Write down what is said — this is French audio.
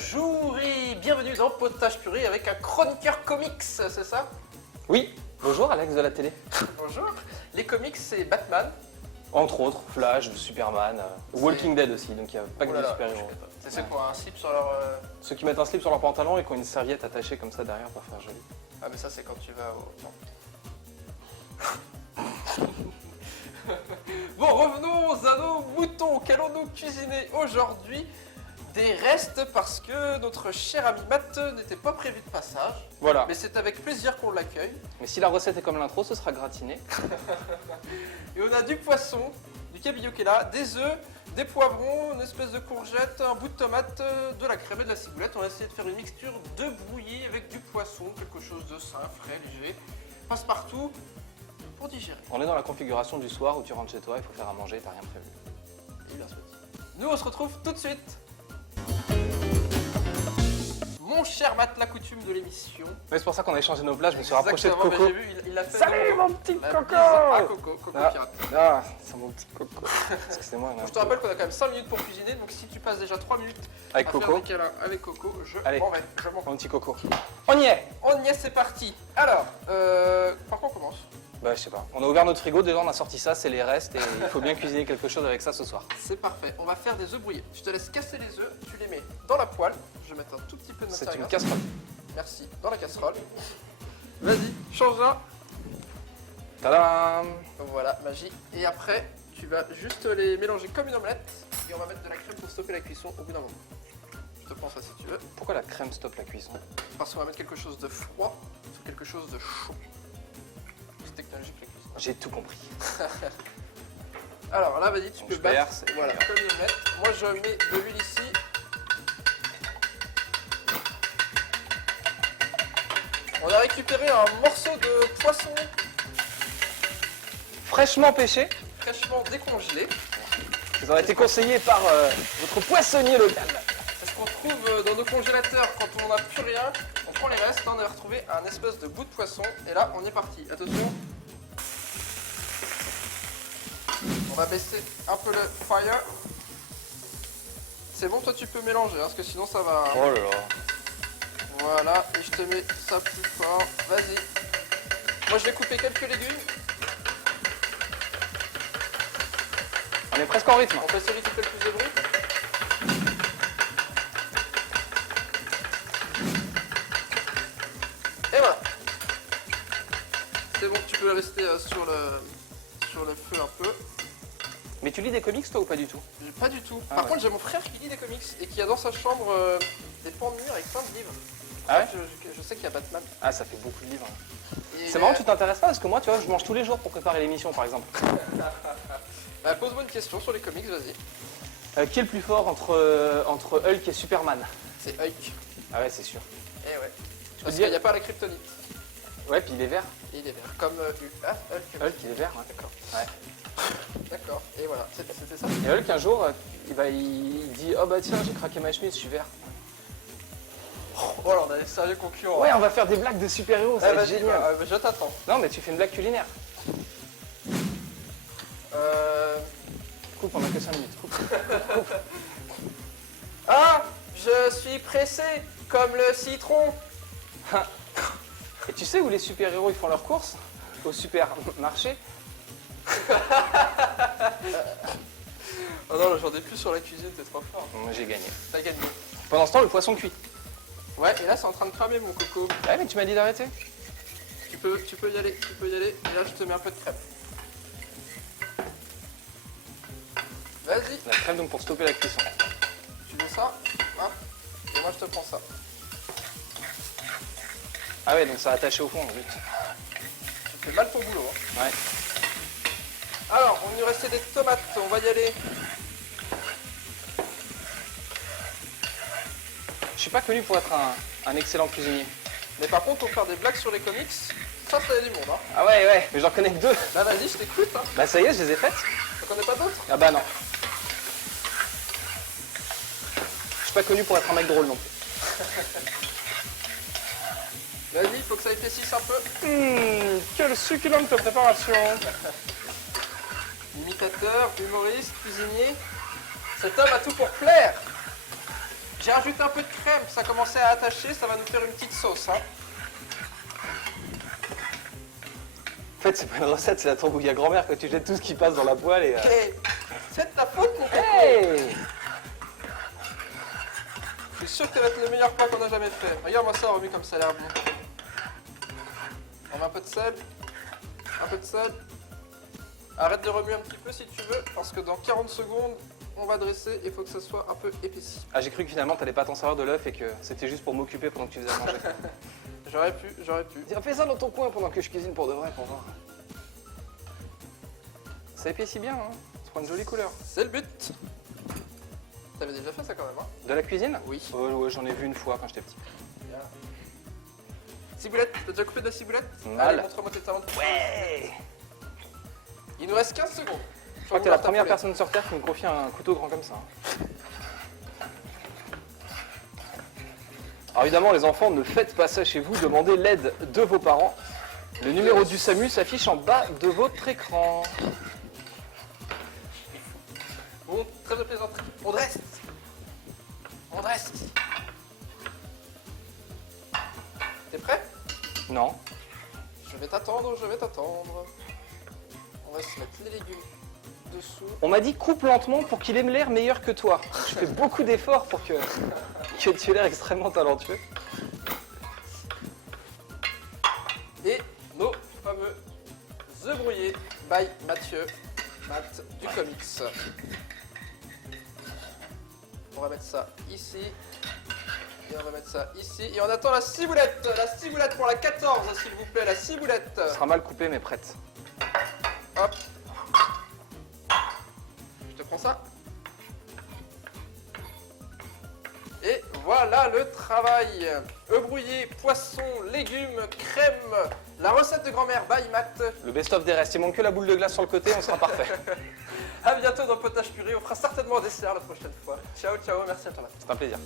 Bonjour et bienvenue dans Potage Purée avec un chroniqueur comics, c'est ça? Oui, bonjour Alex de la télé. Bonjour. Les comics, c'est Batman. Entre autres, Flash, Superman, Walking Dead aussi, donc il n'y a pas que des super-héros. C'est quoi, un slip sur leur... Ceux qui mettent un slip sur leur pantalon et qui ont une serviette attachée comme ça derrière pour faire joli. Ah mais ça c'est quand tu vas au... Non. Bon, revenons à nos moutons. Qu'allons-nous cuisiner aujourd'hui? Des restes parce que notre cher ami Matt n'était pas prévu de passage. Voilà. Mais c'est avec plaisir qu'on l'accueille. Mais si la recette est comme l'intro, ce sera gratiné. Et on a du poisson, du cabillaud qui est là, des œufs, des poivrons, une espèce de courgette, un bout de tomate, de la crème et de la ciboulette. On va essayer de faire une mixture de brouillé avec du poisson, quelque chose de sain, frais, léger, passe-partout pour digérer. On est dans la configuration du soir où tu rentres chez toi, il faut faire à manger, t'as rien prévu. Et bien souhaité. Nous on se retrouve tout de suite. Mon cher Matt, la coutume de l'émission. Mais c'est pour ça qu'on a échangé nos plats, je me suis rapproché de Coco. J'ai vu, il l'a fait. Salut mon petit Coco. Ah, Coco pirate. Ah, c'est mon petit Coco. Excusez-moi. Je te rappelle qu'on a quand même 5 minutes pour cuisiner, donc si tu passes déjà 3 minutes Avec à Coco. faire des câlins avec Coco, je m'en vais. Mon petit Coco. On y est. On y est, c'est parti. Alors, par quoi on commence? Bah je sais pas. On a ouvert notre frigo, déjà on a sorti ça, c'est les restes et il faut bien cuisiner quelque chose avec ça ce soir. C'est parfait, on va faire des œufs brouillés. Je te laisse casser les œufs, tu les mets dans la poêle. Je vais mettre un tout petit peu de matière C'est une grasse. casserole. Merci, dans la casserole. Vas-y, change-la. Tadam. Voilà, magie. Et après, tu vas juste les mélanger comme une omelette. Et on va mettre de la crème pour stopper la cuisson au bout d'un moment. Je te prends ça si tu veux. Pourquoi la crème stoppe la cuisson? Parce qu'on va mettre quelque chose de froid sur quelque chose de chaud. C'est technologique la cuisson. J'ai tout compris. Alors là, vas-y, tu Donc peux je battre. verse et Voilà, voilà. comme une omelette. Moi, je mets de l'huile ici. On a récupéré un morceau de poisson Fraîchement pêché. fraîchement décongelé. Ils ont été conseillés par votre poissonnier local. C'est ce qu'on trouve dans nos congélateurs quand on n'a plus rien. On prend les restes, là on a retrouvé un espèce de bout de poisson. Et là, on est parti. Attention. On va baisser un peu le fire. C'est bon, toi tu peux mélanger, hein, parce que sinon ça va... Oh là là. Voilà, et je te mets ça plus fort. Vas-y. Moi je vais couper quelques légumes. On est presque en rythme. On fait celui qui fait le plus de bruit. Et voilà. C'est bon, tu peux rester sur le feu un peu. Mais tu lis des comics toi ou pas du tout? Pas du tout. Ah Par ouais. contre, j'ai mon frère qui lit des comics et qui a dans sa chambre des pans de mur avec plein de livres. Ah ouais? Je sais qu'il y a Batman. Ah ça fait beaucoup de livres. Et C'est marrant, tu t'intéresses pas parce que moi tu vois, je mange tous les jours pour préparer l'émission par exemple. Pose-moi une question sur les comics, vas-y. Qui est le plus fort entre Hulk et Superman? C'est Hulk. Ah ouais c'est sûr. Eh ouais. peux Parce dire- qu'il n'y a pas la kryptonite. Ouais puis il est vert. Et il est vert. Comme Hulk. Hulk il est vert, ouais. D'accord. Ouais. D'accord. Et voilà, c'était ça. Et Hulk un jour, il dit oh bah tiens j'ai craqué ma chemise, je suis vert. Oh là, on a des sérieux concurrents. Ouais on va faire des blagues de super-héros, ça va être génial. Je t'attends. Non mais tu fais une blague culinaire. Coupe, on a que 5 minutes. Coupe. Ah, je suis pressé comme le citron. Et tu sais où les super-héros ils font leurs courses? Au supermarché. Oh non, j'en ai plus sur la cuisine, t'es trop fort. J'ai gagné. T'as gagné. Pendant ce temps le poisson cuit. Ouais, et là c'est en train de cramer mon coco. Ouais mais tu m'as dit d'arrêter. Tu peux y aller, tu peux y aller. Et là je te mets un peu de crème. Vas-y, La crème donc pour stopper la cuisson. tu veux ça? Hop. Et moi je te prends ça. Ah ouais donc ça a attaché au fond zut. Tu fais mal ton boulot. Hein. Ouais. Alors, on nous restait des tomates, on va y aller. Je suis pas connu pour être un excellent cuisinier. Mais par contre, pour faire des blagues sur les comics, ça y a du monde. Hein. Ah ouais mais j'en connais que 2. Bah vas-y, je t'écoute. Hein. Bah ça y est je les ai faites. T'en connais pas d'autres? Ah bah non. Je suis pas connu pour être un mec drôle non plus. Vas-y, il faut que ça épaississe un peu. Quelle succulente préparation. Imitateur, humoriste, cuisinier. Cet homme a tout pour plaire. J'ai rajouté un peu de crème, ça commençait à attacher, ça va nous faire une petite sauce. Hein. En fait, c'est pas une recette, c'est la tambouille à grand-mère quand tu jettes tout ce qui passe dans la poêle et... Ok, c'est de ta faute mon coco. Hey! Je suis sûr que ça va être le meilleur plat qu'on a jamais fait. Regarde-moi ça, remis comme ça a l'air bon. On met un peu de sel. Un peu de sel. Arrête de remuer un petit peu si tu veux, parce que dans 40 secondes, on va dresser et il faut que ça soit un peu épaissi. Ah, j'ai cru que finalement t'allais pas t'en servir de l'œuf et que c'était juste pour m'occuper pendant que tu faisais à manger. J'aurais pu, j'aurais pu. Tiens, fais ça dans ton coin pendant que je cuisine pour de vrai, pour voir. Ça épaissit bien, hein. Ça prend une jolie couleur. C'est le but. T'avais déjà fait ça quand même, hein? De la cuisine? Oui. Ouais, j'en ai vu une fois quand j'étais petit. Bien. Ciboulette, t'as déjà coupé de la ciboulette? Mal. Allez, montre-moi tes talents. Ouais! Il nous reste 15 secondes. Je crois que t'es la première personne sur Terre qui me confie un couteau grand comme ça. hein. Alors évidemment, les enfants, ne faites pas ça chez vous, demandez l'aide de vos parents. Le numéro du SAMU s'affiche en bas de votre écran. Bon, très de plaisanterie. On dresse. On dresse. T'es prêt? Non. Je vais t'attendre, je vais t'attendre. On va se mettre les légumes dessous. On m'a dit coupe lentement pour qu'il ait l'air meilleur que toi. Je fais beaucoup d'efforts pour que tu aies l'air extrêmement talentueux. Et nos fameux œufs brouillés by Mathieu, Matt du comics. On va mettre ça ici. Et on va mettre ça ici. Et on attend la ciboulette. La ciboulette pour la 14, s'il vous plaît. La ciboulette. Ça sera mal coupé mais prête. Hop. Je te prends ça. Et voilà le travail. Œufs brouillés, poissons, légumes, crème. La recette de grand-mère by Matt. Le best-of des restes. Il manque que la boule de glace sur le côté, on sera parfait. A bientôt dans Potage Purée. On fera certainement un dessert la prochaine fois. Ciao, ciao. Merci à toi. C'est un plaisir.